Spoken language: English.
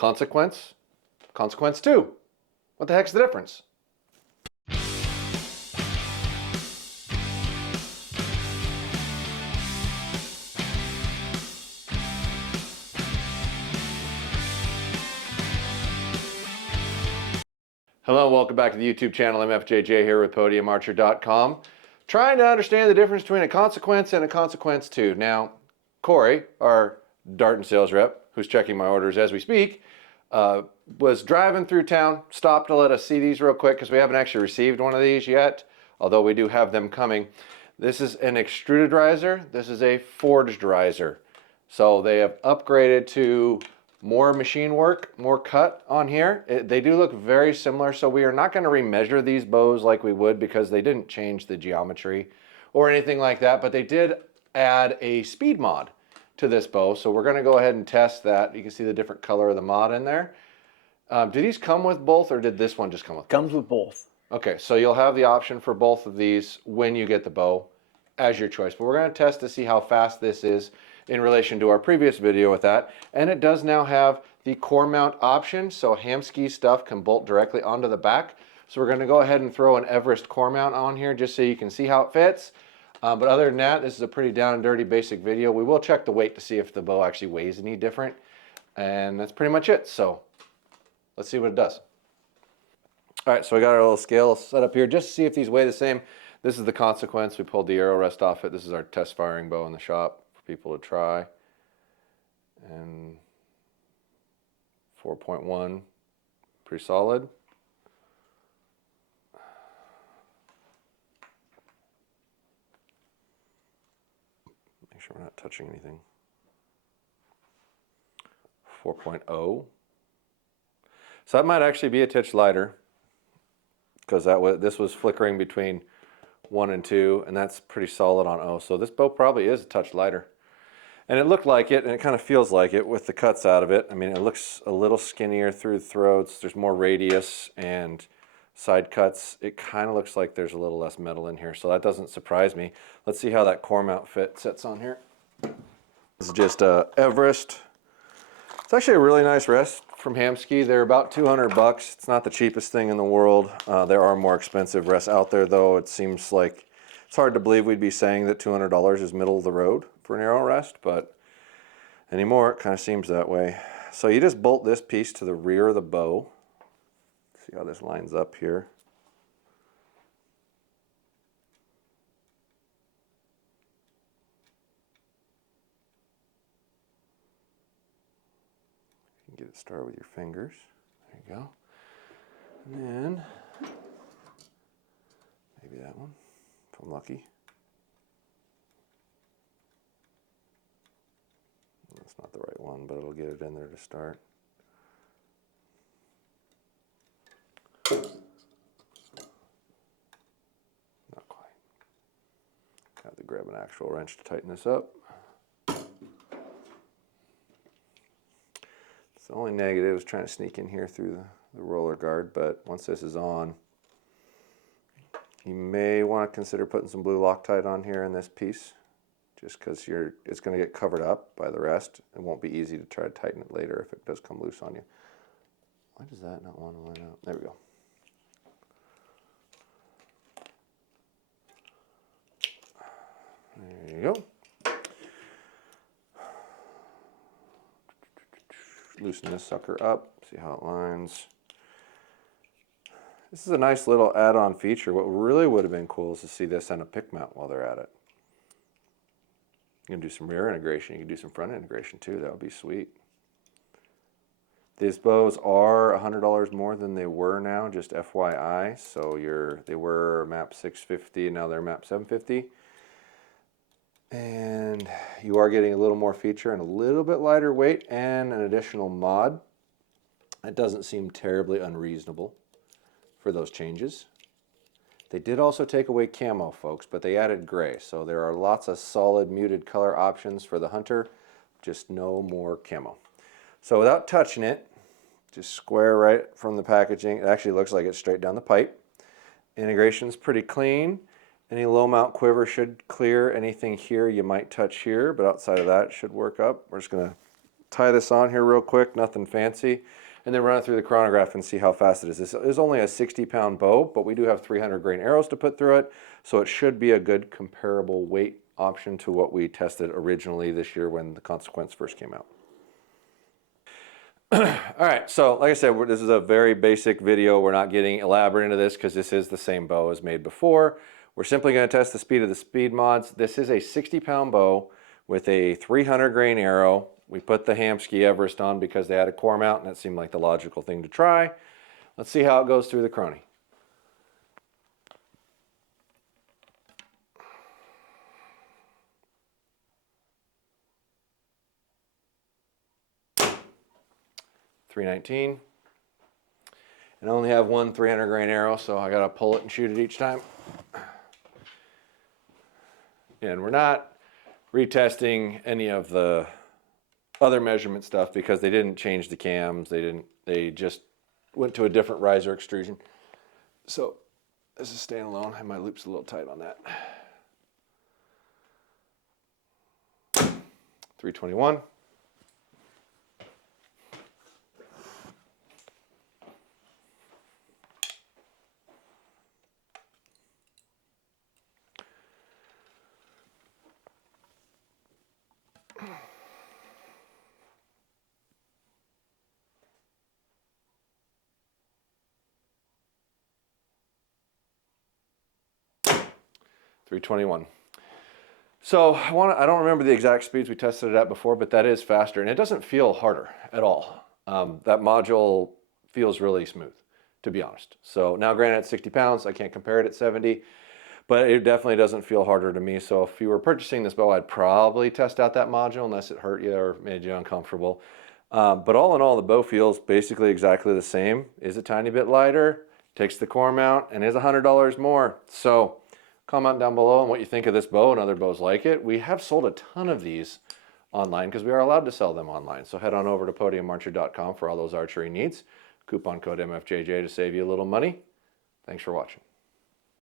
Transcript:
Consequence, consequence 2. What the heck's the difference? Hello, welcome back to the YouTube channel. MFJJ here with podiumarcher.com. Trying to understand the difference between a consequence and a consequence 2. Now, Corey, our Darton sales rep, who's checking my orders as we speak, was driving through town, stopped to let us see these real quick because we haven't actually received one of these yet, although we do have them coming. This is an extruded riser. This is a forged riser. So they have upgraded to more machine work, more cut on here. They do look very similar, so we are not going to remeasure these bows like we would because they didn't change the geometry or anything like that, but they did add a speed mod to this bow, so we're going to go ahead and test that. You can see the different color of the mod in there. Do these come with both, or did this one just come with both? Comes with both. Okay, so you'll have the option for both of these when you get the bow as your choice, but we're going to test to see how fast this is in relation to our previous video with that. And it does now have the core mount option, so Hamskea stuff can bolt directly onto the back. So we're going to go ahead and throw an Everest core mount on here just so you can see how it fits. But other than that, this is a pretty down and dirty basic video. We will check the weight to see if the bow actually weighs any different. And that's pretty much it. So let's see what it does. All right, so we got our little scale set up here just to see if these weigh the same. This is the consequence. We pulled the arrow rest off it. This is our test firing bow in the shop for people to try. And 4.1, pretty solid. Make sure we're not touching anything. 4.0. So that might actually be a touch lighter, because this was flickering between 1 and 2, and that's pretty solid on O. So this bow probably is a touch lighter. And it looked like it, and it kind of feels like it with the cuts out of it. I mean, it looks a little skinnier through the throats. There's more radius and side cuts. It kind of looks like there's a little less metal in here, so that doesn't surprise me. Let's see how that core mount fit sets on here. This is just Everest. It's actually a really nice rest from Hamskea. They're about 200 bucks. It's not the cheapest thing in the world. There are more expensive rests out there, though. It seems like it's hard to believe we'd be saying that $200 is middle of the road for an arrow rest, but anymore it kind of seems that way. So you just bolt this piece to the rear of the bow. See how this lines up here. Get it started with your fingers. There you go. And then maybe that one, if I'm lucky. That's not the right one, but it'll get it in there to start. Not quite. Got to grab an actual wrench to tighten this up. The only negative is trying to sneak in here through the roller guard, but once this is on, you may want to consider putting some blue Loctite on here in this piece, just because it's going to get covered up by the rest. It won't be easy to try to tighten it later if it does come loose on you. Why does that not want to line up? There we go. There you go. Loosen this sucker up, see how it lines. This is a nice little add-on feature. What really would have been cool is to see this on a pick mount while they're at it. You can do some rear integration, you can do some front integration too. That would be sweet. These bows are $100 more than they were now, just FYI. So they were MAP 650 and now they're MAP 750. And you are getting a little more feature and a little bit lighter weight and an additional mod. It doesn't seem terribly unreasonable for those changes. They did also take away camo, folks, but they added gray. So there are lots of solid muted color options for the hunter, just no more camo. So without touching it, just square right from the packaging. It actually looks like it's straight down the pipe. Integration's pretty clean. Any low mount quiver should clear. Anything here you might touch here, but outside of that it should work up. We're just going to tie this on here real quick, nothing fancy, and then run it through the chronograph and see how fast it is. This is only a 60-pound bow, but we do have 300 grain arrows to put through it, so it should be a good comparable weight option to what we tested originally this year when the Consequence first came out. All right, so like I said, this is a very basic video. We're not getting elaborate into this because this is the same bow as made before. We're simply going to test the speed of the speed mods. This is a 60-pound bow with a 300 grain arrow. We put the Hamsky Everest on because they had a core mount, and that seemed like the logical thing to try. Let's see how it goes through the chrony. .319, and I only have one 300 grain arrow, so I got to pull it and shoot it each time. And we're not retesting any of the other measurement stuff because they didn't change the cams. They just went to a different riser extrusion. So this is staying alone, and my loop's a little tight on that. 321. .321. So I don't remember the exact speeds we tested it at before, but that is faster, and it doesn't feel harder at all. That module feels really smooth, to be honest. So now, granted, at 60 pounds, I can't compare it at 70, but it definitely doesn't feel harder to me. So if you were purchasing this bow, I'd probably test out that module unless it hurt you or made you uncomfortable. But all in all, the bow feels basically exactly the same. Is a tiny bit lighter, takes the core mount, and is $100 more. So comment down below on what you think of this bow and other bows like it. We have sold a ton of these online because we are allowed to sell them online. So head on over to podiumarcher.com for all those archery needs. Coupon code MFJJ to save you a little money. Thanks for watching.